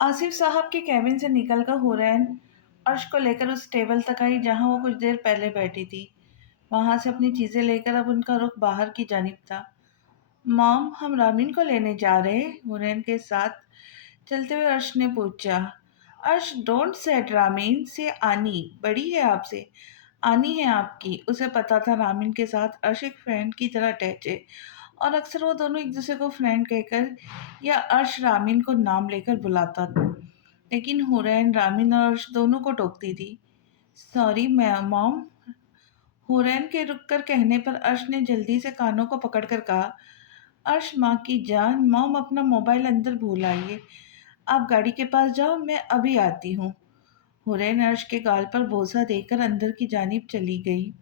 आसिफ साहब के कैबिन से निकलकर हुरैन अर्श को लेकर उस टेबल तक आई जहां वो कुछ देर पहले बैठी थी। वहां से अपनी चीजें लेकर अब उनका रुख बाहर की जानिब था। मॉम, हम रामीन को लेने जा रहे हैं, हुरैन के साथ चलते हुए अर्श ने पूछा। अर्श, डोंट सेड रामीन, से आनी, बड़ी है आपसे। आनी है आपकी। उसे पता था रामीन के साथ अर्श एक फ्रेंड की तरह अटैच है और अक्सर वो दोनों एक दूसरे को फ्रेंड कहकर या अर्श रामीन को नाम लेकर बुलाता था। लेकिन हुरैन रामीन और अर्श दोनों को टोकती थी। Sorry mom. हुरैन के रुक कर कहने पर अर्श ने जल्दी से कानों को पकड़कर कहा, अर्श माँ की जान, मॉम अपना मोबाइल अंदर भूल आई है। आप गाड़ी के पास जाओ, मैं अभी आती हूँ। हुरैन अर्श के गाल पर बोसा देकर अंदर की जानिब चली गई।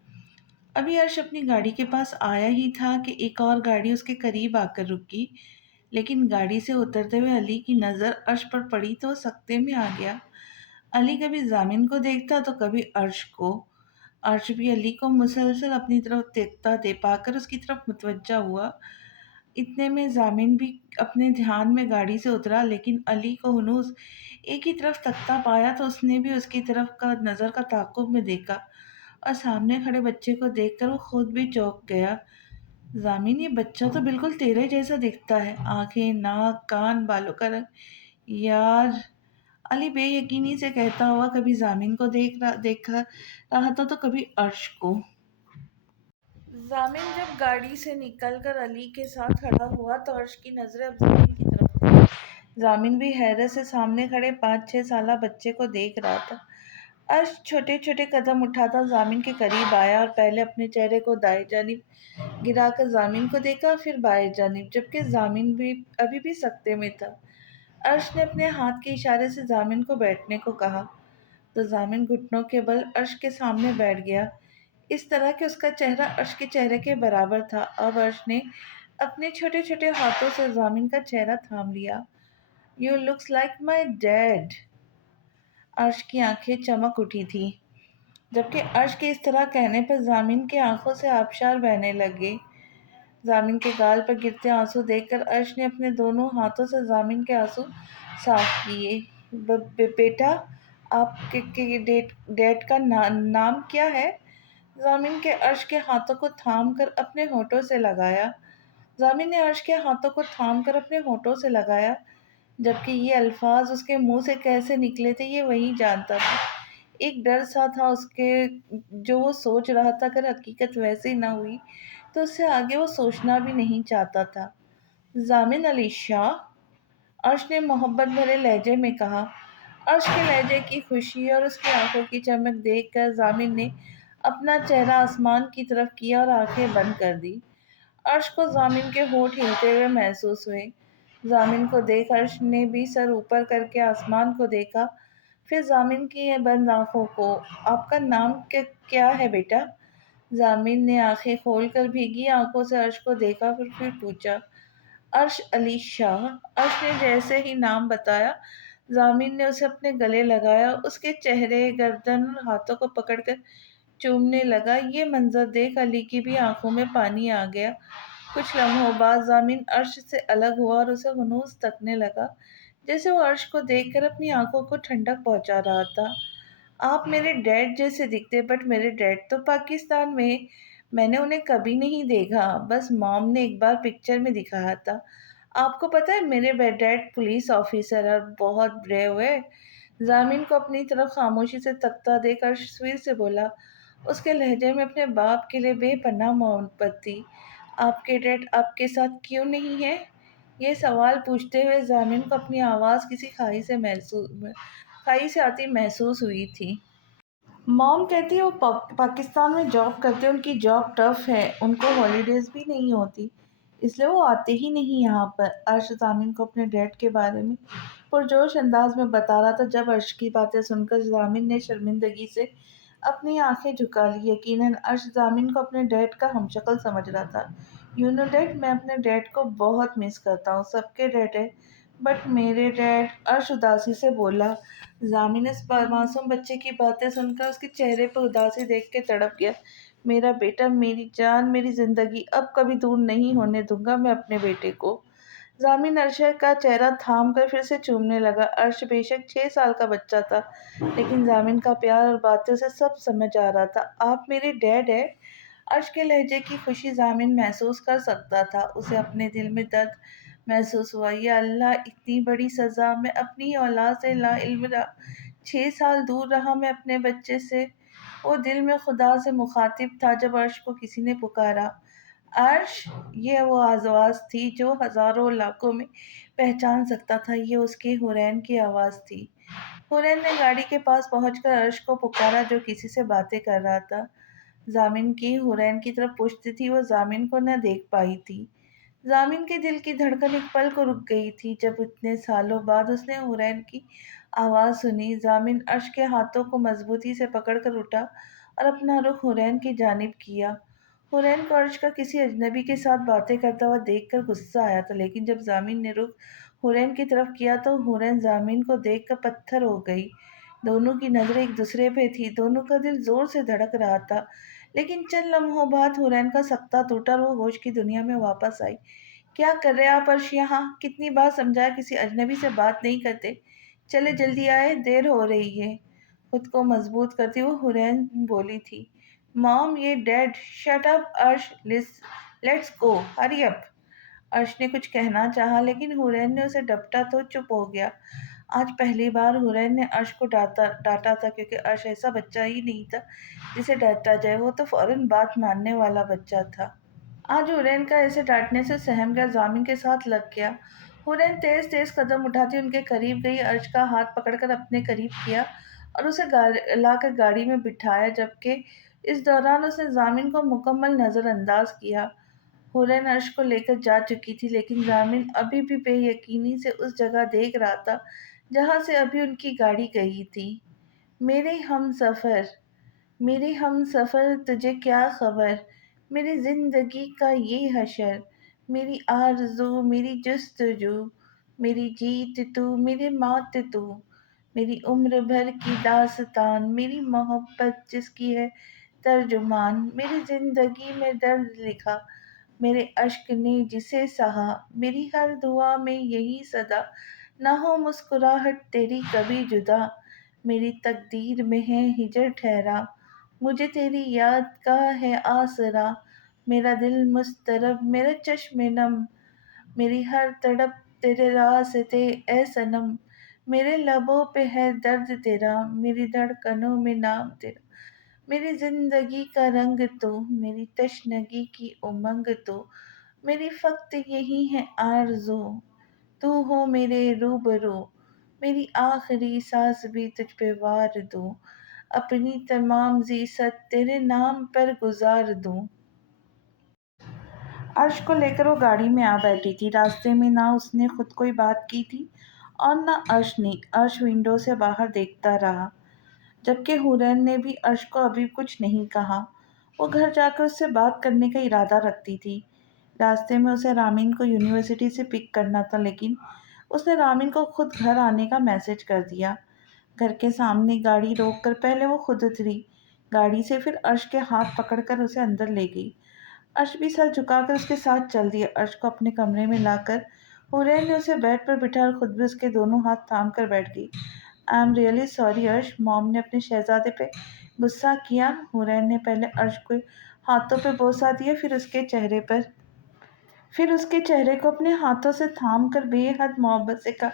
अभी अर्श अपनी गाड़ी के पास आया ही था कि एक और गाड़ी उसके करीब आकर रुकी। लेकिन गाड़ी से उतरते हुए अली की नज़र अर्श पर पड़ी तो वो सकते में आ गया। अली कभी जामिन को देखता तो कभी अर्श को। अर्श भी अली को मुसलसल अपनी तरफ देखता दे पाकर उसकी तरफ मुतवज्जा हुआ। इतने में जामिन भी अपने ध्यान में गाड़ी से उतरा, लेकिन अली को हुनूस एक ही तरफ तकता पाया तो उसने भी उसकी तरफ का नज़र का ताक़ुब में देखा और सामने खड़े बच्चे को देखकर वो खुद भी चौंक गया। जामिन, ये बच्चा तो बिल्कुल तेरे जैसा दिखता है, आंखें, नाक, कान, बालों का रंग। यार, अली बेयकीनी से कहता हुआ कभी जामिन को देखा रहा था तो कभी अर्श को। जामिन जब गाड़ी से निकलकर अली के साथ खड़ा हुआ तो अर्श की नजरें अब जामिन की तरफ थी। जामिन भी हैरत से सामने खड़े 5-6 साला बच्चे को देख रहा था। अर्श छोटे छोटे कदम उठाता जामिन के करीब आया और पहले अपने चेहरे को दाएं जानिब गिराकर जामिन को देखा, फिर बाएं जानिब, जबकि जामिन भी अभी भी सकते में था। अर्श ने अपने हाथ के इशारे से जामिन को बैठने को कहा तो जामिन घुटनों के बल अर्श के सामने बैठ गया, इस तरह कि उसका चेहरा अर्श के चेहरे के बराबर था। अब अर्श ने अपने छोटे छोटे हाथों से जामिन का चेहरा थाम लिया। You looks like my dad. अर्श की आंखें चमक उठी थी, जबकि अर्श के इस तरह कहने पर जामिन की आंखों से आबशार बहने लगे। जामिन के गाल पर गिरते आंसू देखकर अर्श ने अपने दोनों हाथों से जामिन के आंसू साफ किए। बेटा, आपके डैड का नाम क्या है? जामिन के अर्श के हाथों को थाम कर अपने होठों से लगाया। जामिन ने अर्श के हाथों को थाम कर अपने होठों से लगाया, जबकि ये अल्फाज उसके मुंह से कैसे निकले थे ये वही जानता था। एक डर सा था उसके, जो वो सोच रहा था अगर हकीकत वैसे ना हुई तो उससे आगे वो सोचना भी नहीं चाहता था। जामिन अली शाह, अर्श ने मोहब्बत भरे लहजे में कहा। अर्श के लहजे की खुशी और उसकी आंखों की चमक देखकर जामिन ने अपना चेहरा आसमान की तरफ किया और आंखें बंद कर दी। अर्श को जामिन के होंठ हिलते हुए महसूस हुए। जामिन को देख अर्श ने भी सर ऊपर करके आसमान को देखा, फिर जामिन की ये बंद आंखों को। आपका नाम क्या है बेटा? जामिन ने आंखें खोलकर भीगी आंखों से अर्श को देखा, फिर पूछा। अर्श अली शाह। अर्श ने जैसे ही नाम बताया, जामिन ने उसे अपने गले लगाया, उसके चेहरे, गर्दन और हाथों को पकड़कर चूमने लगा। ये मंजर देख अली की भी आंखों में पानी आ गया। कुछ लम्हों बाद जामिन अर्श से अलग हुआ और उसे हुनूस तकने लगा, जैसे वो अर्श को देखकर अपनी आंखों को ठंडक पहुंचा रहा था। आप मेरे डैड जैसे दिखते, बट मेरे डैड तो पाकिस्तान में हैं। मैंने उन्हें कभी नहीं देखा, बस मॉम ने एक बार पिक्चर में दिखाया था। आपको पता है मेरे डैड पुलिस ऑफिसर और बहुत ब्रेव है। जामिन को अपनी तरफ खामोशी से तकता देख अर्श फिर से बोला। उसके लहजे में अपने बाप के लिए बेपनाह मोहब्बत थी। आपके डैड आपके साथ क्यों नहीं है? ये सवाल पूछते हुए जामिन को अपनी आवाज़ किसी खाई से आती महसूस हुई थी। मॉम कहती है वो पाकिस्तान में जॉब करते हैं, उनकी जॉब टफ है, उनको हॉलीडेज भी नहीं होती, इसलिए वो आते ही नहीं यहाँ पर। अर्श जामिन को अपने डैड के बारे में पुरजोश अंदाज में बता रहा था। जब अर्श की बातें सुनकर जामिन ने शर्मिंदगी से अपनी आंखें झुका ली। यकीनन अर्श जामिन को अपने डैड का हमशक्ल समझ रहा था। यू नो डैड, मैं अपने डैड को बहुत मिस करता हूँ। सबके डैड है, बट मेरे डैड, अर्श उदासी से बोला। जामिन इस मासूम बच्चे की बातें सुनकर उसके चेहरे पर उदासी देख के तड़प गया। मेरा बेटा, मेरी जान, मेरी जिंदगी, अब कभी दूर नहीं होने दूंगा मैं अपने बेटे को। ज़ामिन अर्श का चेहरा थाम कर फिर से चूमने लगा। अर्श बेशक 6 साल का बच्चा था, लेकिन ज़ामिन का प्यार और बातों से सब समझ आ रहा था। आप मेरे डैड हैं? अर्श के लहजे की खुशी ज़ामिन महसूस कर सकता था। उसे अपने दिल में दर्द महसूस हुआ। या अल्लाह, इतनी बड़ी सज़ा! मैं अपनी ही औलाद से लाइल्म रहा, 6 साल दूर रहा मैं अपने बच्चे से। वो दिल में खुदा से मुखातिब था जब अर्श को किसी ने पुकारा। अर्श! ये वो आवाज़ थी जो हज़ारों लाखों में पहचान सकता था। ये उसकी हुरैन की आवाज़ थी। हुरैन ने गाड़ी के पास पहुंचकर अर्श को पुकारा, जो किसी से बातें कर रहा था। ज़ामिन की हुरैन की तरफ पूछती थी, वो ज़ामिन को न देख पाई थी। ज़ामिन के दिल की धड़कन एक पल को रुक गई थी जब इतने सालों बाद उसने हुरैन की आवाज़ सुनी। ज़ामिन अर्श के हाथों को मजबूती से पकड़कर उठा और अपना रुख हुरैन की जानिब किया। हुरैन को अर्श का किसी अजनबी के साथ बातें करता हुआ देखकर गुस्सा आया था, लेकिन जब ज़ामिन ने रुख हुरैन की तरफ किया तो हुरैन ज़ामिन को देखकर पत्थर हो गई। दोनों की नज़रें एक दूसरे पे थी, दोनों का दिल ज़ोर से धड़क रहा था। लेकिन चंद लम्हों बाद हुरैन का सकता टूटा और वो होश की दुनिया में वापस आई। क्या कर रहे आप अर्श यहाँ? कितनी बार समझाया, किसी अजनबी से बात नहीं करते। चले जल्दी आए, देर हो रही है। खुद को मजबूत करती हुए हुरैन बोली थी। मॉम, ये डैड। शट अप अर्श, लेट्स गो, हरी अप। अर्श ने कुछ कहना चाहा, लेकिन हुरैन ने उसे डपटा तो चुप हो गया। आज पहली बार हुरैन ने अर्श को डांटा था, क्योंकि अर्श ऐसा बच्चा ही नहीं था जिसे डांटा जाए। वो तो फौरन बात मानने वाला बच्चा था। आज हुरैन का ऐसे डांटने से सहम गया, ज़ामिन के साथ लग गया। हुरैन तेज तेज कदम उठाती उनके करीब गई, अर्श का हाथ पकड़कर अपने करीब किया और उसे लाकर गाड़ी में बिठाया, जबकि इस दौरान उसने ज़ामिन को मुकम्मल नज़रअंदाज किया। हुरैन अर्श को लेकर जा चुकी थी, लेकिन ज़ामिन अभी भी बेयकीनी से उस जगह देख रहा था जहाँ से अभी उनकी गाड़ी गई थी। मेरे हमसफ़र, मेरे हमसफ़र, तुझे क्या खबर, मेरी ज़िंदगी का ये हशर, मेरी आरज़ू, मेरी जस्तजू, मेरी जीत तू, मेरी मौत तू, मेरी उम्र भर की दास्तान, मेरी मोहब्बत जिसकी है तर्जुमान, मेरी ज़िंदगी में दर्द लिखा, मेरे अश्क ने जिसे सहा, मेरी हर दुआ में यही सदा, ना हो मुस्कुराहट तेरी कभी जुदा, मेरी तकदीर में है हिजर ठहरा, मुझे तेरी याद का है आसरा, मेरा दिल मुस्तरब, मेरा चश्मे नम, मेरी हर तड़प तेरे रास्ते ए सनम, मेरे लबों पे है दर्द तेरा, मेरी धड़कनों में नाम तेरा, मेरी जिंदगी का रंग तो, मेरी तशनगी की उमंग तो, मेरी फक्त यही है आरज़ू, तू हो मेरे रूबरू, मेरी आखिरी सांस भी तुझ पे वार दूं, अपनी तमाम ज़ीसत तेरे नाम पर गुजार दूं। अर्श को लेकर वो गाड़ी में आ बैठी थी। रास्ते में ना उसने खुद कोई बात की थी और ना अर्श ने। अर्श विंडो से बाहर देखता रहा, जबकि हुरैन ने भी अर्श को अभी कुछ नहीं कहा। वो घर जाकर उससे बात करने का इरादा रखती थी। रास्ते में उसे रामीन को यूनिवर्सिटी से पिक करना था, लेकिन उसने रामीन को खुद घर आने का मैसेज कर दिया। घर के सामने गाड़ी रोककर पहले वो खुद उतरी गाड़ी से, फिर अर्श के हाथ पकड़कर उसे अंदर ले गई। अर्श भी सर झुकाकर उसके साथ चल दिया। अर्श को अपने कमरे में लाकर हुरैन ने उसे बेड पर बिठा और खुद भी उसके दोनों हाथ थाम कर बैठ गई। आई एम रियली सॉरी अर्श, मॉम ने अपने शहजादे पे गुस्सा किया। हुरैन ने पहले अर्श को हाथों पे बोसा दिया, फिर उसके चेहरे को अपने हाथों से थाम कर बेहद मोहब्बत से कहा,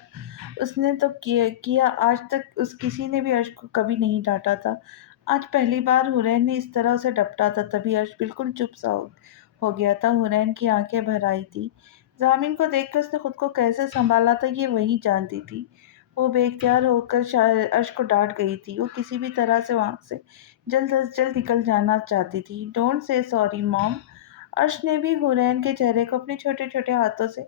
उसने तो किया आज तक उस किसी ने भी अर्श को कभी नहीं डांटा था। आज पहली बार हुरैन ने इस तरह उसे डपटा था। तभी अर्श बिल्कुल चुप सा हो गया था। हुरैन की आंखें भर आई थी। जामिन को देखकर उसने खुद को कैसे संभाला था ये वही जानती थी। वो बेख्तियार होकर अर्श को डांट गई थी। वो किसी भी तरह से वहां से जल्द अज जल्द निकल जाना चाहती थी। डोंट से सॉरी मॉम, अर्श ने भी हुरैन के चेहरे को अपने छोटे छोटे हाथों से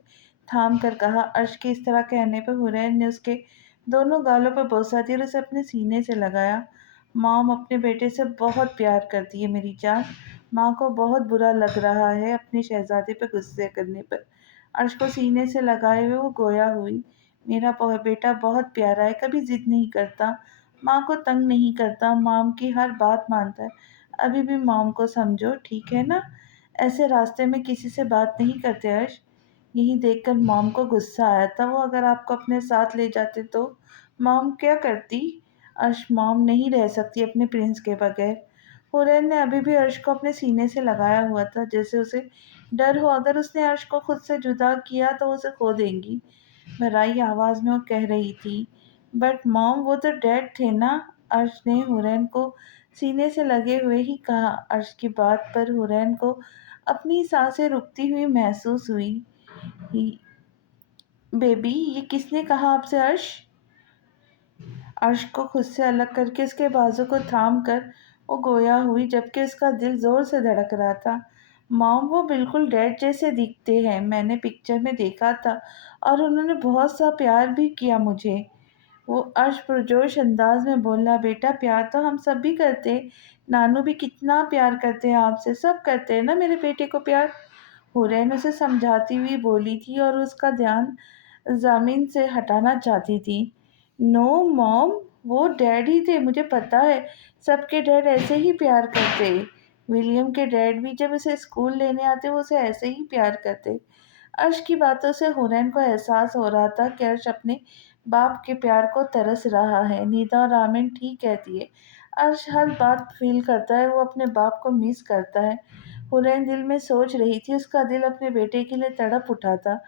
थाम कर कहा। अर्श के इस तरह कहने पर हुरैन ने उसके दोनों गालों पर बोसा दिया और उसे अपने सीने से लगाया। मॉम अपने बेटे से बहुत प्यार करती है मेरी जान। माँ को बहुत बुरा लग रहा है अपने शहजादे पर गुस्से करने पर। अर्श को सीने से लगाए हुए वो गोया हुई। मेरा बेटा बहुत प्यारा है, कभी जिद नहीं करता, माँ को तंग नहीं करता, मॉम की हर बात मानता है। अभी भी मॉम को समझो, ठीक है ना? ऐसे रास्ते में किसी से बात नहीं करते अर्श। यही देखकर मॉम को गुस्सा आया था। वो अगर आपको अपने साथ ले जाते तो मॉम क्या करती? अर्श मॉम नहीं रह सकती अपने प्रिंस के बगैर। हुरैन ने अभी भी अर्श को अपने सीने से लगाया हुआ था, जैसे उसे डर हो अगर उसने अर्श को खुद से जुदा किया तो उसे खो देंगी। भराई आवाज में वो कह रही थी, बट मॉम वो तो डैड थे ना। अर्श ने हुरैन को सीने से लगे हुए ही कहा। अर्श की बात पर हुरैन को अपनी सांसें रुकती हुई महसूस हुई। बेबी, ये किसने कहा आपसे? अर्श को खुद से अलग करके उसके बाजू को थाम कर वो गोया हुई, जबकि उसका दिल जोर से धड़क रहा था। मॉम, वो बिल्कुल डैड जैसे दिखते हैं। मैंने पिक्चर में देखा था और उन्होंने बहुत सा प्यार भी किया मुझे। वो अर्श पुरजोश अंदाज में बोला, बेटा प्यार तो हम सब भी करते हैं। नानू भी कितना प्यार करते हैं आपसे। सब करते हैं ना मेरे बेटे को प्यार। हुरैन उसे समझाती हुई बोली थी और उसका ध्यान ज़मीन से हटाना चाहती थी। नो मॉम, वो डैड ही थे, मुझे पता है। सबके डैड ऐसे ही प्यार करते। विलियम के डैड भी जब उसे स्कूल लेने आते वो उसे ऐसे ही प्यार करते। अर्श की बातों से हुरैन को एहसास हो रहा था कि अर्श अपने बाप के प्यार को तरस रहा है। नीता और आमिन ठीक कहती है। अर्श हर बात फील करता है, वो अपने बाप को मिस करता है। हुरैन दिल में सोच रही थी, उसका दिल अपने बेटे के लिए तड़प उठा था।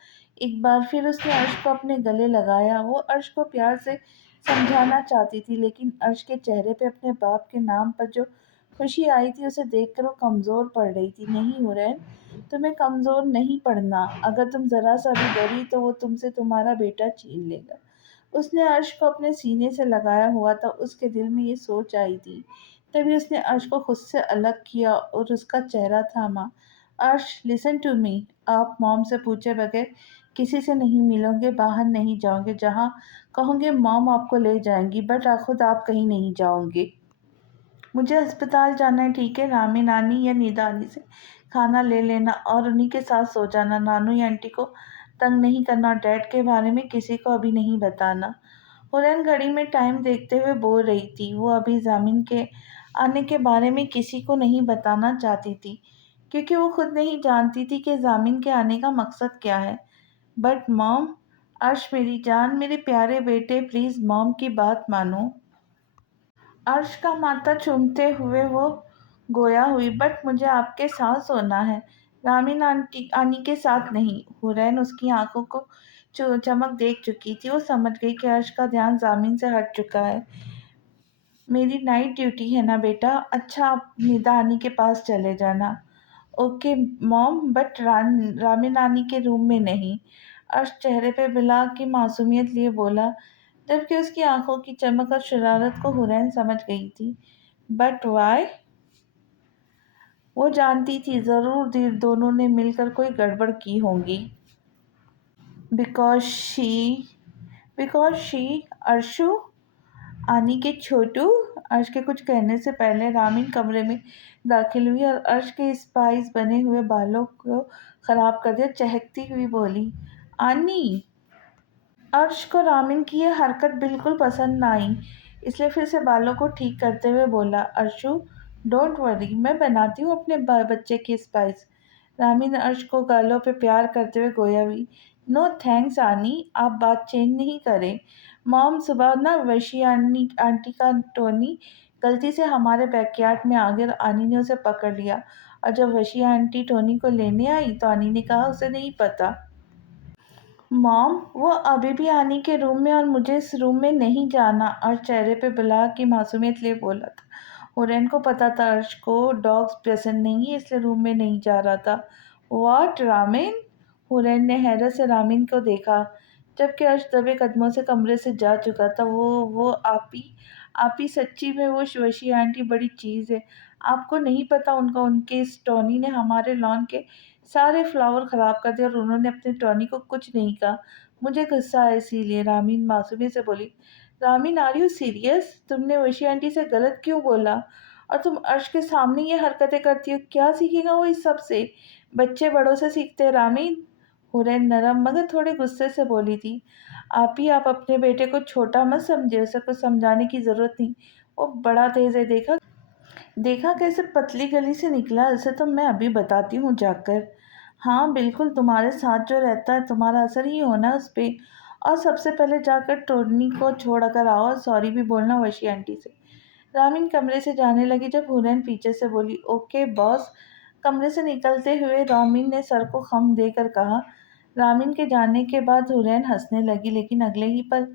एक बार फिर उसने अर्श को अपने गले लगाया। वो अर्श को प्यार से समझाना चाहती थी, लेकिन अर्श के चेहरे पे अपने बाप के नाम पर जो खुशी आई थी उसे देखकर वो कमज़ोर पड़ रही थी। नहीं हुरैन, तुम्हें कमज़ोर नहीं पड़ना। अगर तुम ज़रा सा भी डरी तो वो तुमसे तुम्हारा बेटा छीन लेगा। उसने अर्श को अपने सीने से लगाया हुआ था। उसके दिल में ये सोच आई थी। तभी उसने अर्श को खुद से अलग किया और उसका चेहरा थामा। अर्श, लिसन टू मी। आप मॉम से पूछे बगैर किसी से नहीं मिलोगे, बाहर नहीं जाओगे। जहाँ कहोगे मॉम आपको ले जाएंगी, बट खुद आप कहीं नहीं जाओगे। मुझे अस्पताल जाना है, ठीक है? रामी नानी या नीदा आनी से खाना ले लेना और उन्हीं के साथ सो जाना। नानू या आंटी को तंग नहीं करना। डैड के बारे में किसी को अभी नहीं बताना। हुरैन घड़ी में टाइम देखते हुए बोल रही थी। वो अभी जामिन के आने के बारे में किसी को नहीं बताना चाहती थी, क्योंकि वो खुद नहीं जानती थी कि जामिन के आने का मकसद क्या है। बट मॉम, अर्श मेरी जान, मेरे प्यारे बेटे, प्लीज़ मॉम की बात मानो। अर्श का माथा चूमते हुए वो गोया हुई, बट मुझे आपके साथ सोना है, रामीन आंटी आनी के साथ नहीं। हुरैन उसकी आंखों को चमक देख चुकी थी। वो समझ गई कि अर्श का ध्यान जामिन से हट चुका है। मेरी नाइट ड्यूटी है ना बेटा। अच्छा, आप निदा आनी के पास चले जाना। ओके मॉम, बट रामी नानी के रूम में नहीं। अर्श चेहरे पे बिला की मासूमियत लिए बोला, जबकि उसकी आंखों की चमक और शरारत को हुरैन समझ गई थी। But why? वो जानती थी ज़रूर दोनों ने मिलकर कोई गड़बड़ की होगी। Because she because she Arshu, आनी के छोटू। अर्श के कुछ कहने से पहले रामीन कमरे में दाखिल हुई और अर्श के स्पाइस बने हुए बालों को खराब कर दिया। चहकती हुई बोली, आनी। अर्श को रामिन की यह हरकत बिल्कुल पसंद न आई, इसलिए फिर से बालों को ठीक करते हुए बोला, अर्शु, डोंट वरी, मैं बनाती हूँ अपने बच्चे की स्पाइस। रामिन अर्श को गालों पे प्यार करते हुए गोया हुई। नो थैंक्स आनी, आप बात चेंज नहीं करें। मॉम, सुबह ना वशी आंटी का टोनी गलती से हमारे बैकयार्ड में आ गया और आनी ने उसे पकड़ लिया। और जब वशी आंटी टोनी को लेने आई तो आनी ने कहा उसे नहीं पता। मॉम, वो अभी भी आनी के रूम में और मुझे इस रूम में नहीं जाना। और चेहरे पे बुला की मासूमियत लिए बोला था। हुरैन को पता था अर्श को डॉग्स पसंद नहीं है, इसलिए रूम में नहीं जा रहा था। व्हाट रामीन? हुरैन ने हैरत से रामीन को देखा, जबकि अर्श दबे कदमों से कमरे से जा चुका था। वो आप ही सच्ची में वो वशी आंटी बड़ी चीज़ है। आपको नहीं पता, उनके इस टॉनी ने हमारे लॉन के सारे फ्लावर खराब कर दिए और उन्होंने अपने टॉनी को कुछ नहीं कहा। मुझे गुस्सा है इसीलिए। रामीन मासूमी से बोली। Rameen, are you serious? तुमने वशी आंटी से गलत क्यों बोला? और तुम अर्श के सामने ये हरकतें करती हो? क्या सीखेगा वो इस सब से? बच्चे बड़ों से सीखते हैं रामीन। हुरैन नरम मगर थोड़े गुस्से से बोली थी। आप अपने बेटे को छोटा मत समझे, उसे कुछ समझाने की जरूरत नहीं। वो बड़ा तेज है, देखा कैसे पतली गली से निकला। उसे तो मैं अभी बताती हूँ जाकर। हाँ बिल्कुल, तुम्हारे साथ जो रहता है तुम्हारा असर ही होना है उस पे। और सबसे पहले जाकर टोनी को छोड़ कर आओ और सॉरी भी बोलना वशी आंटी से। रामिन कमरे से जाने लगी जब हुरैन पीछे से बोली, ओके बॉस। कमरे से निकलते हुए रामिन ने सर को खम देकर कहा। रामिन के जाने के बाद हुरैन हंसने लगी, लेकिन अगले ही पल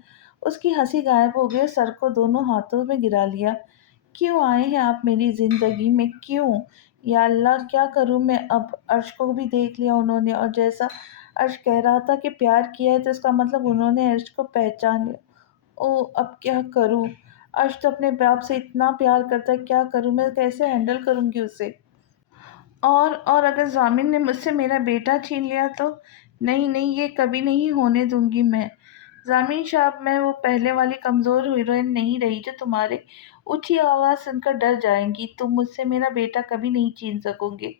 उसकी हंसी गायब हो गई और सर को दोनों हाथों में गिरा लिया। क्यों आए हैं आप मेरी जिंदगी में, क्यों? या अल्लाह, क्या करूं मैं अब? अर्श को भी देख लिया उन्होंने, और जैसा अर्श कह रहा था कि प्यार किया है तो इसका मतलब उन्होंने अर्श को पहचान लिया। ओ, अब क्या करूं? अर्श तो अपने बाप से इतना प्यार करता है, क्या करूं मैं? कैसे हैंडल करूंगी उसे? और अगर जामिन ने मुझसे मेरा बेटा छीन लिया तो? नहीं नहीं, ये कभी नहीं होने दूंगी मैं। जामिन साहब, मैं वो पहले वाली कमज़ोर हीरोइन नहीं रही जो तुम्हारे ऊंची आवाज़ सुनकर डर जाएंगी। तुम मुझसे मेरा बेटा कभी नहीं छीन सकोगे।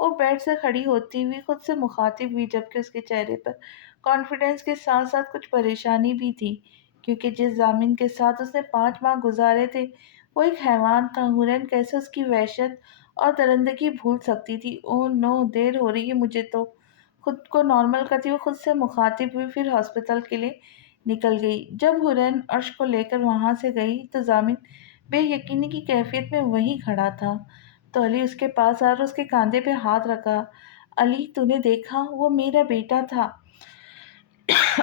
वो बेड से खड़ी होती हुई खुद से मुखातिब हुई, जबकि उसके चेहरे पर कॉन्फिडेंस के साथ साथ कुछ परेशानी भी थी, क्योंकि जिस जामिन के साथ उसने 5 माह गुजारे थे वो एक हैवान था। हुरैन कैसे उसकी वहशत और दरिंदगी भूल सकती थी? ओह नो, देर हो रही है मुझे तो। खुद को नॉर्मल करती हुई खुद से मुखातिब हुई, फिर हॉस्पिटल के लिए निकल गई। जब हुरैन अर्श को लेकर वहां से गई तो जामिन बेयकीनी की कैफियत में वहीं खड़ा था। तो अली उसके पास आकर उसके कंधे पे हाथ रखा। अली, तूने देखा, वो मेरा बेटा था।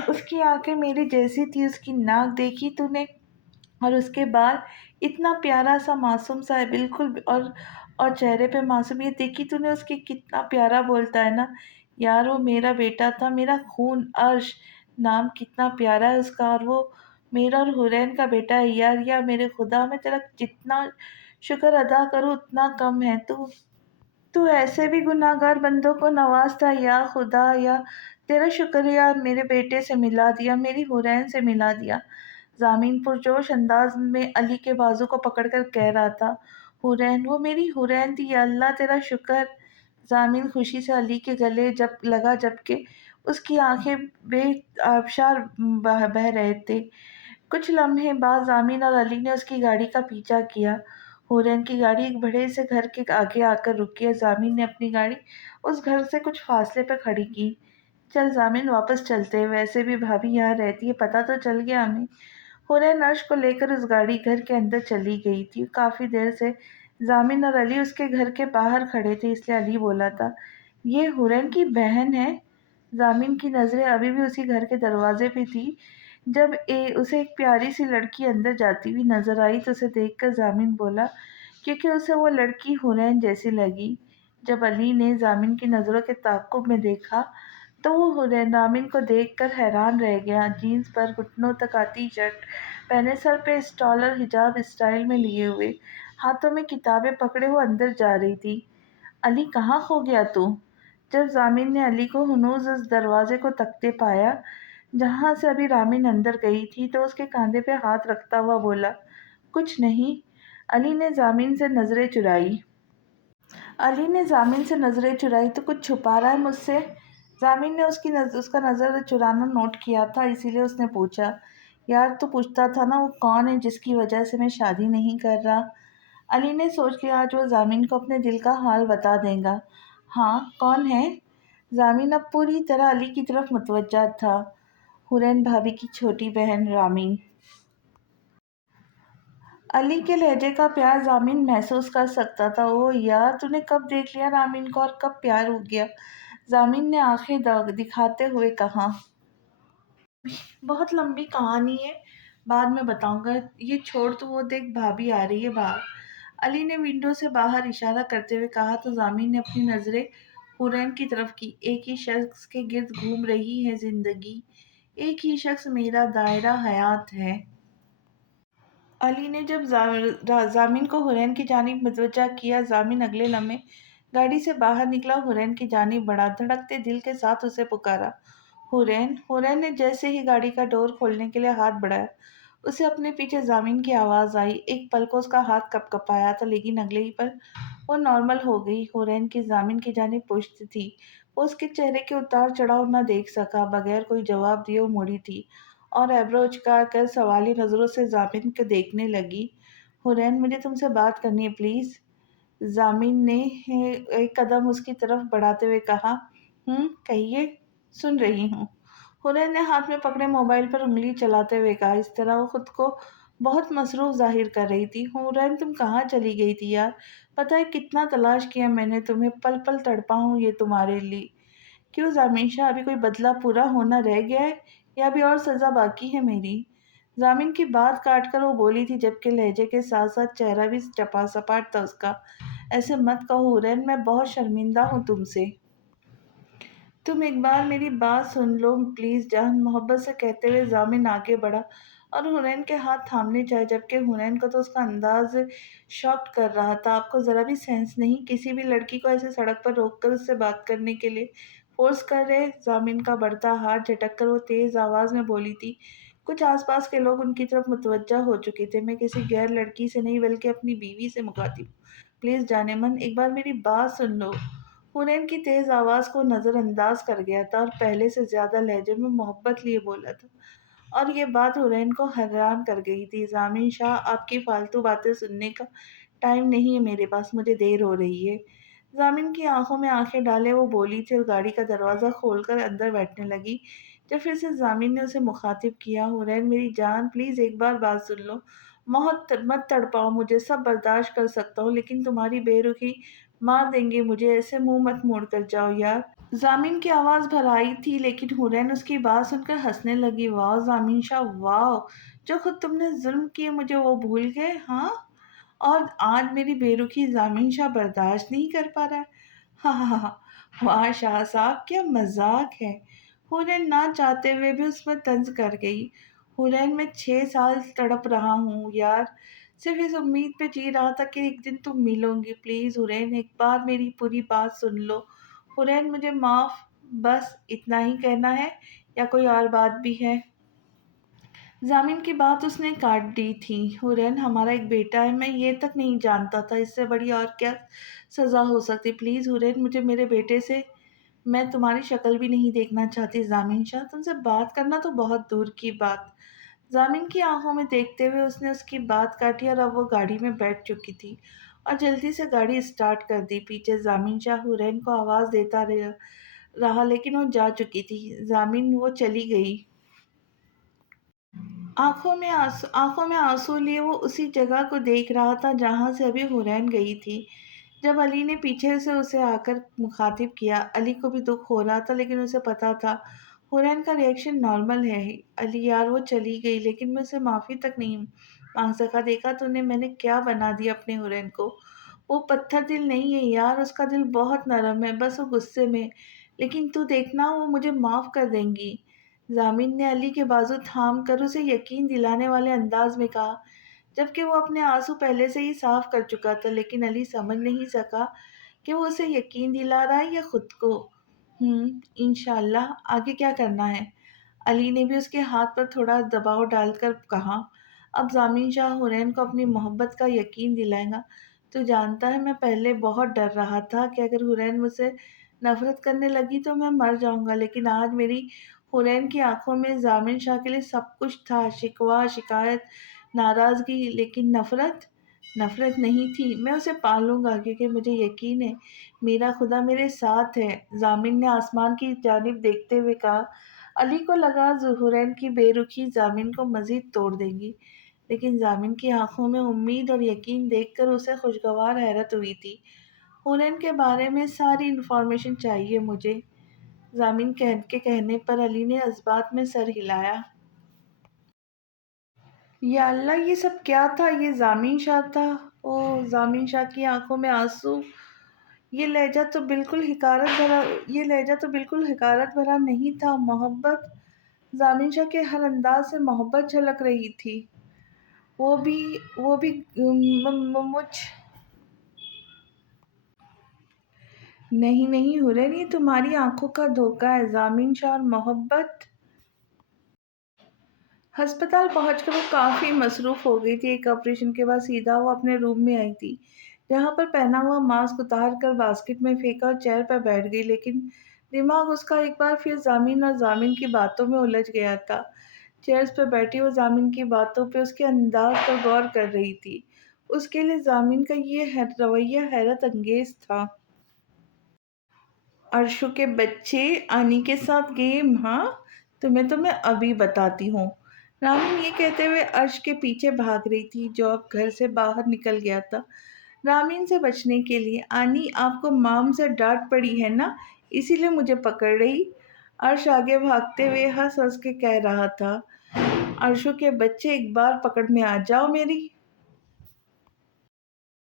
उसकी आंखें मेरी जैसी थी, उसकी नाक देखी तूने? और उसके बाद इतना प्यारा सा मासूम सा है बिल्कुल। और चेहरे पे मासूमियत देखी तूने उसकी? कितना प्यारा बोलता है ना यार, वो मेरा बेटा था, मेरा खून। अर्श नाम कितना प्यारा है उसका, और वो मेरा और हुरैन का बेटा है यार। या मेरे खुदा, मैं तेरा जितना शुक्र अदा करूँ उतना कम है। तू ऐसे भी गुनाहगार बंदों को नवाजता है या खुदा। या तेरा शुक्रिया, मेरे बेटे से मिला दिया, मेरी हुरैन से मिला दिया। ज़ामीन पुरजोश अंदाज में अली के बाजू को पकड़कर कह रहा था, हुरैन, वो मेरी हुरैन थी, या अल्लाह तेरा शुक्र। ज़ामीन खुशी से अली के गले जब लगा, जबकि उसकी आंखें बेआबशार बह बह रहे थे। कुछ लम्हे बाद ज़ामीन और अली ने उसकी गाड़ी का पीछा किया। हुरैन की गाड़ी एक बड़े से घर के आगे आकर रुकी और ज़ामीन ने अपनी गाड़ी उस घर से कुछ फासले पर खड़ी की। चल ज़ामीन, वापस चलते हैं, वैसे भी भाभी यहाँ रहती है, पता तो चल गया हमें। हुरैन अर्श को लेकर उस गाड़ी घर के अंदर चली गई थी। काफ़ी देर से ज़ामिन और अली उसके घर के बाहर खड़े थे, इसलिए अली बोला था, ये हुरैन की बहन है। ज़ामिन की नज़रें अभी भी उसी घर के दरवाजे पे थी। जब उसे एक प्यारी सी लड़की अंदर जाती हुई नजर आई तो उसे देखकर ज़ामिन बोला, क्योंकि उसे वो लड़की हुरैन जैसी लगी। जब अली ने ज़ामिन की नज़रों के ताक़ुब में देखा तो वो हुरैन को देखकर हैरान रह गया। जीन्स पर घुटनों तक आती शर्ट पहने, सर पे स्टॉल और हिजाब स्टाइल में लिए हुए, हाथों में किताबें पकड़े वो अंदर जा रही थी। अली, कहाँ खो गया तू? जब जामिन ने अली को हनूज उस दरवाजे को तकते पाया जहां से अभी रामिन अंदर गई थी, तो उसके कंधे पे हाथ रखता हुआ बोला, कुछ नहीं। अली ने जामिन से नजरें चुराई। तो कुछ छुपा रहा है मुझसे? जामिन ने उसका नज़र चुराना नोट किया था, इसीलिए उसने पूछा, यार तू पूछता था ना वो कौन है जिसकी वजह से मैं शादी नहीं कर रहा? अली ने सोच लिया आज वो जामिन को अपने दिल का हाल बता देगा। हाँ, कौन है? जामिन अब पूरी तरह अली की तरफ मुतवज्जा था। हुरैन भाभी की छोटी बहन रामीन। अली के लहजे का प्यार जामिन महसूस कर सकता था। ओ यार, तूने कब देख लिया रामीन को और कब प्यार हो गया? जामिन ने आंखें दिखाते हुए कहा, बहुत लंबी कहानी है, बाद में बताऊंगा, ये छोड़, तो वो देख भाभी आ रही है बाहर। अली ने विंडो से बाहर इशारा करते हुए कहा तो जामिन ने अपनी नज़रें हुरैन की तरफ की। एक ही शख्स के गिर्द घूम रही है जिंदगी, एक ही शख्स मेरा दायरा हयात है। अली ने जब जामिन को हुरैन की जानिब मुतवज्जा किया, जामिन अगले लम्हे गाड़ी से बाहर निकला, हुरैन की जानिब बढ़ा, धड़कते दिल के साथ उसे पुकारा, हुरैन। हुरैन ने जैसे ही गाड़ी का डोर खोलने के लिए हाथ बढ़ाया, उसे अपने पीछे जामिन की आवाज़ आई। एक पल को उसका हाथ कँपकँपाया था, लेकिन अगले ही पल वो नॉर्मल हो गई। हुरैन की जामिन की जानिब पुश्त थी। वो उसके चेहरे के उतार चढ़ाव न देख सका। बगैर कोई जवाब दिए वो मुड़ी थी और एब्रो उचका कर सवाली नज़रों से जामिन को देखने लगी। हुरैन, मुझे तुमसे बात करनी है प्लीज़। जामिन ने एक कदम उसकी तरफ बढ़ाते हुए कहा, कहिए, सुन रही हूँ। हुरैन ने हाथ में पकड़े मोबाइल पर उंगली चलाते हुए कहा। इस तरह वो खुद को बहुत मसरूफ जाहिर कर रही थी। हुरैन, तुम कहाँ चली गई थी यार? पता है कितना तलाश किया मैंने तुम्हें, पल पल तड़पा हूँ ये तुम्हारे लिए। क्यों ज़ामिशा, अभी कोई बदला पूरा होना रह गया है या अभी और सज़ा बाकी है मेरी? ज़ामिन की बात काट कर वो बोली थी, जबकि लहजे के साथ साथ चेहरा भी चपा सपाट था उसका। ऐसे मत कहो हुरैन, मैं बहुत शर्मिंदा हूँ तुमसे। तुम एक बार मेरी बात सुन लो प्लीज़ जान, मोहब्बत से कहते हुए ज़ामिन आगे बढ़ा और हुनैन के हाथ थामने चाहे, जबकि हुनैन को तो उसका अंदाज शॉक्ट कर रहा था। आपको ज़रा भी सेंस नहीं, किसी भी लड़की को ऐसे सड़क पर रोककर उससे बात करने के लिए फोर्स कर रहे? ज़ामिन का बढ़ता हाथ झटक कर वो तेज़ आवाज़ में बोली थी। कुछ आसपास के लोग उनकी तरफ मुतवज्जा हो चुके थे। मैं किसी गैर लड़की से नहीं बल्कि अपनी बीवी से मुखातिब हूँ। प्लीज़ जाने मन, एक बार मेरी बात सुन लो। हुनैन की तेज आवाज को नजरअंदाज कर गया था और पहले से ज्यादा लहजे में मोहब्बत लिए बोला था, और ये बात हुरैन को हैरान कर गई थी। ज़ामिन शाह, आपकी फालतू बातें सुनने का टाइम नहीं है मेरे पास, मुझे देर हो रही है। ज़ामिन की आंखों में आंखें डाले वो बोली थी और गाड़ी का दरवाज़ा खोलकर अंदर बैठने लगी। जब फिर से ज़ामिन ने उसे मुखातिब किया, हुरैन मेरी जान, प्लीज़ एक बार बात सुन लो। मत तड़पाओ मुझे, सब बर्दाश्त कर सकता हूँ, लेकिन तुम्हारी बेरुखी मार देंगे मुझे, ऐसे मुंह मत मोड़ कर जाओ यार। ज़ामिन की आवाज़ भर आई थी, लेकिन हुरैन उसकी बात सुनकर हंसने लगी। वाह ज़ामिन शाह, वाह! जो खुद तुमने ज़ुल्म किए मुझे वो भूल गए, हाँ? और आज मेरी बेरुखी ज़ामिन शाह बर्दाश्त नहीं कर पा रहा है। हाँ हाँ हाँ हाँ। वाह शाह साहब, क्या मजाक है। हुरैन ना चाहते हुए भी उसमें तंज कर गई। हुरैन, मैं 6 साल तड़प रहा हूँ यार, सिर्फ इस उम्मीद पे जी रहा था कि एक दिन तुम मिलोगी। प्लीज़ हुरैन, एक बार मेरी पूरी बात सुन लो। हुरैन, मुझे माफ़, बस इतना ही कहना है या कोई और बात भी है? ज़ामिन की बात उसने काट दी थी। हुरैन, हमारा एक बेटा है, मैं ये तक नहीं जानता था, इससे बड़ी और क्या सज़ा हो सकती। प्लीज़ हुरैन, मुझे मेरे बेटे से, मैं तुम्हारी शक्ल भी नहीं देखना चाहती। ज़ामिन शाह, तुमसे बात करना तो बहुत दूर की बात। ज़ामिन की आंखों में देखते हुए उसने उसकी बात काटी और अब वो गाड़ी में बैठ चुकी थी और जल्दी से गाड़ी स्टार्ट कर दी। पीछे ज़ामिन शाह हुरैन को आवाज़ देता रहा, लेकिन वो जा चुकी थी। ज़ामिन, वो चली गई। आंखों में आंसू लिए वो उसी जगह को देख रहा था जहां से अभी हुरैन गई थी। जब अली ने पीछे से उसे आकर मुखातिब किया, अली को भी दुख हो रहा था, लेकिन उसे पता था हुरैन का रिएक्शन नॉर्मल है। अली यार, वो चली गई, लेकिन मैं उसे माफ़ी तक नहीं मांग सका। देखा तूने मैंने क्या बना दिया अपने हुरैन को? वो पत्थर दिल नहीं है यार, उसका दिल बहुत नरम है, बस वो गुस्से में। लेकिन तू देखना, वो मुझे माफ़ कर देंगी। ज़ामिन ने अली के बाजू थाम कर उसे यकीन दिलाने वाले अंदाज में कहा, जबकि वो अपने आंसू पहले से ही साफ कर चुका था। लेकिन अली समझ नहीं सका कि वो उसे यकीन दिला रहा है या खुद को। इंशाल्लाह, आगे क्या करना है? अली ने भी उसके हाथ पर थोड़ा दबाव डालकर कहा। अब ज़ामिन शाह हुरैन को अपनी मोहब्बत का यकीन दिलाएगा। तो जानता है, मैं पहले बहुत डर रहा था कि अगर हुरैन मुझसे नफरत करने लगी तो मैं मर जाऊंगा, लेकिन आज मेरी हुरैन की आंखों में ज़ामिन शाह के लिए सब कुछ था, शिकवा, शिकायत, नाराज़गी, लेकिन नफरत, नफरत नहीं थी। मैं उसे पालूंगा क्योंकि मुझे यकीन है मेरा खुदा मेरे साथ है। ज़ामिन ने आसमान की जानिब देखते हुए कहा। अली को लगा हुरैन की बेरुखी ज़ामिन को मज़ीद तोड़ देगी, लेकिन ज़ामिन की आंखों में उम्मीद और यकीन देखकर उसे खुशगवार हैरत हुई थी। हुरैन के बारे में सारी इन्फॉर्मेशन चाहिए मुझे। ज़ामिन के कहने पर अली ने जज़्बात में सर हिलाया। या अल्लाह, ये सब क्या था? ये ज़ामिन शाह था? ओह! ज़ामिन शाह की आंखों में आंसू। ये लहजा तो बिल्कुल हिकारत भरा ये लहजा तो बिल्कुल हिकारत भरा नहीं था। मोहब्बत, ज़ामिन शाह के हर अंदाज से मोहब्बत झलक रही थी। वो भी मुझ नहीं नहीं हुरैन, ये तुम्हारी आंखों का धोखा है। ज़ामिन शाह और मोहब्बत। अस्पताल पहुंचकर वो काफ़ी मसरूफ़ हो गई थी। एक ऑपरेशन के बाद सीधा वो अपने रूम में आई थी, जहाँ पर पहना हुआ मास्क उतार कर बास्केट में फेंका और चेयर पर बैठ गई। लेकिन दिमाग उसका एक बार फिर ज़ामिन और ज़ामिन की बातों में उलझ गया था। चेयर्स पर बैठी वो ज़ामिन की बातों पे, उसके अंदाज पर गौर कर रही थी। उसके लिए ज़ामिन का ये रवैया हैरत अंगेज था। अर्शु के बच्चे आनी के साथ गेम, हाँ, तुम्हें तो मैं अभी बताती हूँ। रामिन ये कहते हुए अर्श के पीछे भाग रही थी, जो अब घर से बाहर निकल गया था। रामिन से बचने के लिए, आनी आपको माम से डांट पड़ी है ना, इसीलिए मुझे पकड़ रही। अर्श आगे भागते हुए हंस हंस के कह रहा था, अर्शु के बच्चे एक बार पकड़ में आ जाओ मेरी।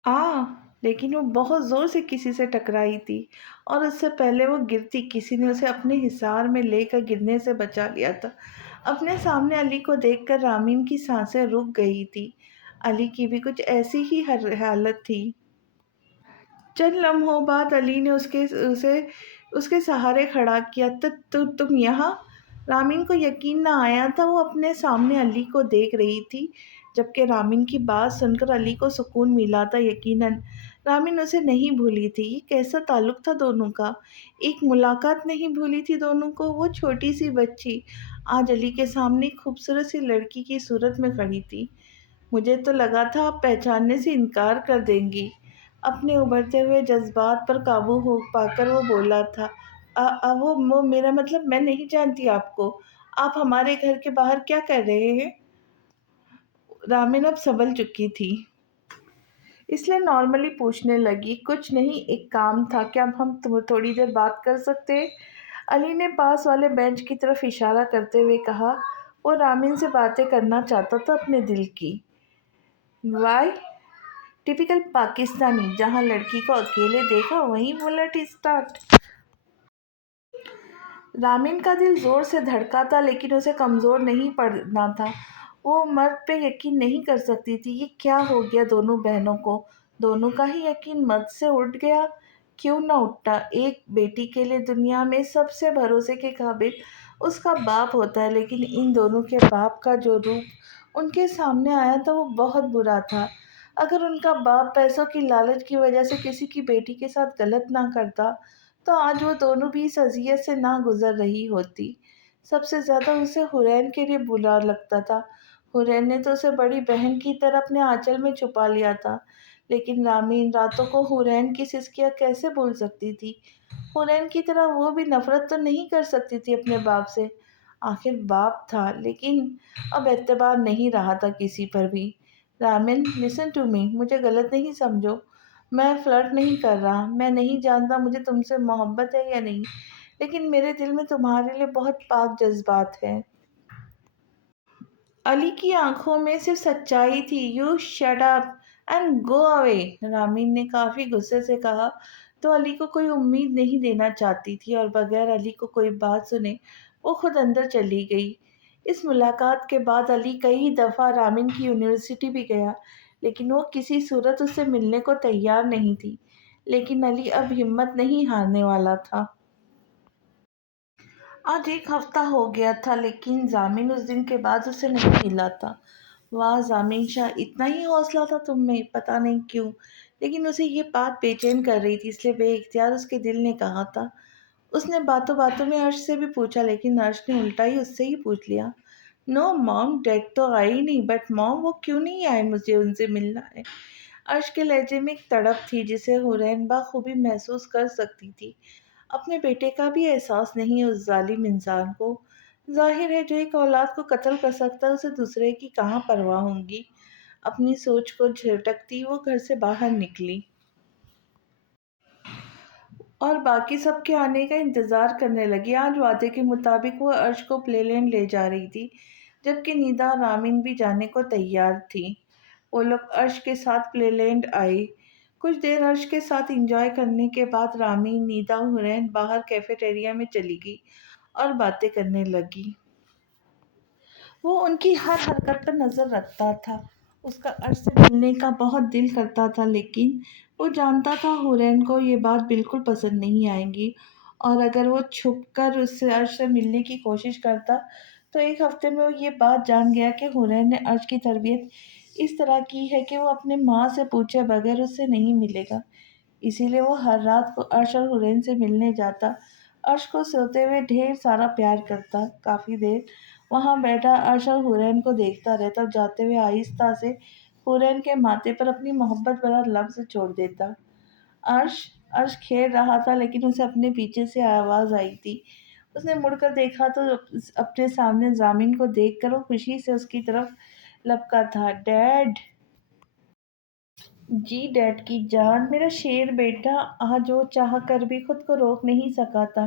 आ लेकिन वो बहुत जोर से किसी से टकराई थी, और उससे पहले वो गिरती, किसी ने उसे अपने हिसार में लेकर गिरने से बचा लिया था। अपने सामने अली को देखकर रामीन की सांसें रुक गई थी। अली की भी कुछ ऐसी ही हालत थी। चंद लम्हों बाद अली ने उसे उसके सहारे खड़ा किया। तुम यहाँ? रामीन को यकीन न आया था, वो अपने सामने अली को देख रही थी, जबकि रामीन की बात सुनकर अली को सुकून मिला था। यकीनन रामीन उसे नहीं भूली थी। ये कैसा ताल्लुक था दोनों का, एक मुलाकात नहीं भूली थी दोनों को। वो छोटी सी बच्ची आज अली के सामने खूबसूरत सी लड़की की सूरत में खड़ी थी। मुझे तो लगा था आप पहचानने से इनकार कर देंगी। अपने उभरते हुए जज्बात पर काबू हो पाकर वो बोला था, वो मेरा मतलब, मैं नहीं जानती आपको। आप हमारे घर के बाहर क्या कर रहे हैं? रामिन अब संभल चुकी थी, इसलिए नॉर्मली पूछने लगी, कुछ नहीं, एक काम था, क्या हम तुम थोड़ी देर बात कर सकते हैं? अली ने पास वाले बेंच की तरफ इशारा करते हुए कहा। वो रामिन से बातें करना चाहता था, अपने दिल की। वाई, टिपिकल पाकिस्तानी, जहाँ लड़की को अकेले देखा वहीं बुलेट स्टार्ट। रामिन का दिल जोर से धड़का था, लेकिन उसे कमज़ोर नहीं पड़ना था। वो मर्द पे यकीन नहीं कर सकती थी। ये क्या हो गया दोनों बहनों को? दोनों का ही यकीन मर्द से उठ गया। क्यों ना उठता? एक बेटी के लिए दुनिया में सबसे भरोसे के काबिल उसका बाप होता है, लेकिन इन दोनों के बाप का जो रूप उनके सामने आया था वो बहुत बुरा था। अगर उनका बाप पैसों की लालच की वजह से किसी की बेटी के साथ गलत ना करता, तो आज वो दोनों भी इस अज़ियत से ना गुजर रही होती। सबसे ज़्यादा उसे हुरैन के लिए बुरा लगता था। हुरैन ने तो उसे बड़ी बहन की तरह अपने आंचल में छुपा लिया था, लेकिन रामीन रातों को हुरैन की सिसकियाँ कैसे भूल सकती थी? हुरैन की तरह वो भी नफरत तो नहीं कर सकती थी अपने बाप से। आखिर बाप था, लेकिन अब एतबार नहीं रहा था किसी पर भी। रामिन, लिसन टू मी, मुझे गलत नहीं समझो। मैं फ्लर्ट नहीं कर रहा। मैं नहीं जानता मुझे तुमसे मोहब्बत है या नहीं, लेकिन मेरे दिल में तुम्हारे लिए बहुत पाक जज्बात हैं। अली की आंखों में सिर्फ सच्चाई थी। You shut up and go away, Ramin ने काफी गुस्से से कहा। तो अली को कोई उम्मीद नहीं देना चाहती थी, और बगैर अली को कोई बात सुने वो खुद अंदर चली गई। इस मुलाकात के बाद अली कई दफ़ा रामीन की यूनिवर्सिटी भी गया, लेकिन वो किसी सूरत उससे मिलने को तैयार नहीं थी। लेकिन अली अब हिम्मत नहीं हारने वाला था। आज एक हफ्ता हो गया था, लेकिन जामिन उस दिन के बाद उसे नहीं मिला था। वाह जामिन शाह, इतना ही हौसला था तुम में, पता नहीं क्यों, लेकिन उसे ये बात बेचैन कर रही थी, इसलिए बेइख्तियार उसके दिल ने कहा था। उसने बातों बातों में अर्श से भी पूछा, लेकिन अर्श ने उल्टा ही उससे ही पूछ लिया। नो मॉम, डैड तो आई नहीं, बट मॉम वो क्यों नहीं आए, मुझे उनसे मिलना है। अर्श के लहजे में एक तड़प थी, जिसे हुरैन बखूबी महसूस कर सकती थी। अपने बेटे का भी एहसास नहीं है उस जालिम इंसान को। जाहिर है, जो एक औलाद को कत्ल कर सकता है, उसे दूसरे की कहाँ परवाह होगी। अपनी सोच को झटकती वो घर से बाहर निकली, और बाकी सबके आने का इंतज़ार करने लगी। आज वादे के मुताबिक वो अर्श को प्लेलैंड ले जा रही थी, जबकि निदा और रामिन भी जाने को तैयार थी। वो लोग अर्श के साथ प्लेलैंड आए। कुछ देर अर्श के साथ एंजॉय करने के बाद रामिन, निदा और हुरैन बाहर कैफेटेरिया में चली गई और बातें करने लगी। वो उनकी हर हरकत पर नज़र रखता था। उसका अर्श से मिलने का बहुत दिल करता था, लेकिन वो जानता था हुरैन को ये बात बिल्कुल पसंद नहीं आएगी, और अगर वो छुप कर उससे अर्श से मिलने की कोशिश करता, तो एक हफ्ते में वो ये बात जान गया कि हुरैन ने अर्श की तरबियत इस तरह की है कि वो अपने माँ से पूछे बगैर उससे नहीं मिलेगा। इसीलिए वो हर रात को अर्श और हुरैन से मिलने जाता। अर्श को सोते हुए ढेर सारा प्यार करता। काफ़ी देर वहाँ बैठा अर्श और हुरैन को देखता रहता, और जाते हुए आहिस्ता से हुरैन के माथे पर अपनी मोहब्बत भरा लफ्ज़ छोड़ देता। अर्श, अर्श खेल रहा था लेकिन उसे अपने पीछे से आवाज आई थी। उसने मुड़कर देखा तो अपने सामने जामिन को देखकर वो खुशी से उसकी तरफ लपका था। डैड। जी डैड की जान, मेरा शेर बेटा आज वो चाह कर भी खुद को रोक नहीं सका था।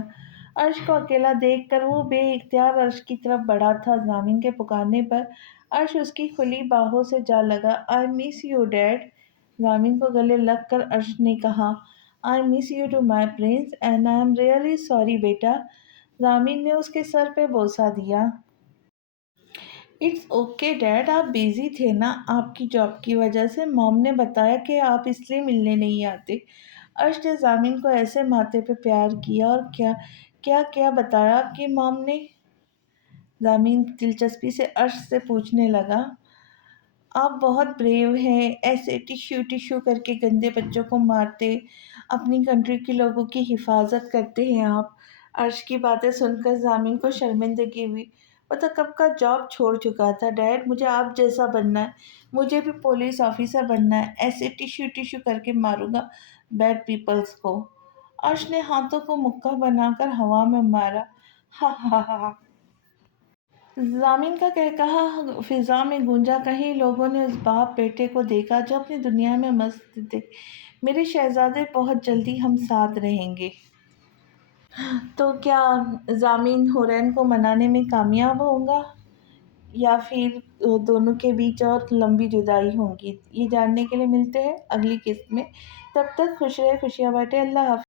अर्श को अकेला देखकर वो बेइख्तियार अर्श की तरफ बढ़ा था। जामिन के पुकारने पर अर्श उसकी खुली बाहों से जा लगा। I miss you dad. Jamin को गले लग कर अर्श ने कहा, I miss you too my prince and I am really sorry बेटा। जामिन ने उसके सर पे बोसा दिया। इट्स ओके डैड, आप बिजी थे ना, आपकी जॉब की वजह से। मॉम ने बताया कि आप इसलिए मिलने नहीं आते। अर्श ने जामिन को ऐसे माथे पे प्यार किया। और क्या क्या क्या बताया आपकी मॉम ने? जामिन दिलचस्पी से अर्श से पूछने लगा। आप बहुत ब्रेव हैं, ऐसे टिश्यू टिश्यू करके गंदे बच्चों को मारते, अपनी कंट्री के लोगों की हिफाजत करते हैं आप। अर्श की बातें सुनकर जामिन को शर्मिंदगी हुई। वो तो कब का जॉब छोड़ चुका था। डैड, मुझे आप जैसा बनना है, मुझे भी पुलिस ऑफिसर बनना है, ऐसे टिश्यू टिश्यू करके मारूंगा बैड पीपल्स को। अर्श ने हाथों को मुक्का बनाकर हवा में मारा। हा हा हा हा। जामिन का कहकहा फिजा में गूंजा। कहीं लोगों ने उस बाप बेटे को देखा जो अपनी दुनिया में मस्त थे। मेरे शहजादे, बहुत जल्दी हम साथ रहेंगे। तो क्या जामिन हुरैन को मनाने में कामयाब होगा या फिर दोनों के बीच और लंबी जुदाई होगी? ये जानने के लिए मिलते हैं अगली किस्त में। तब तक खुश रहे, खुशियाँ बांटे। अल्लाह हाफ़िज़।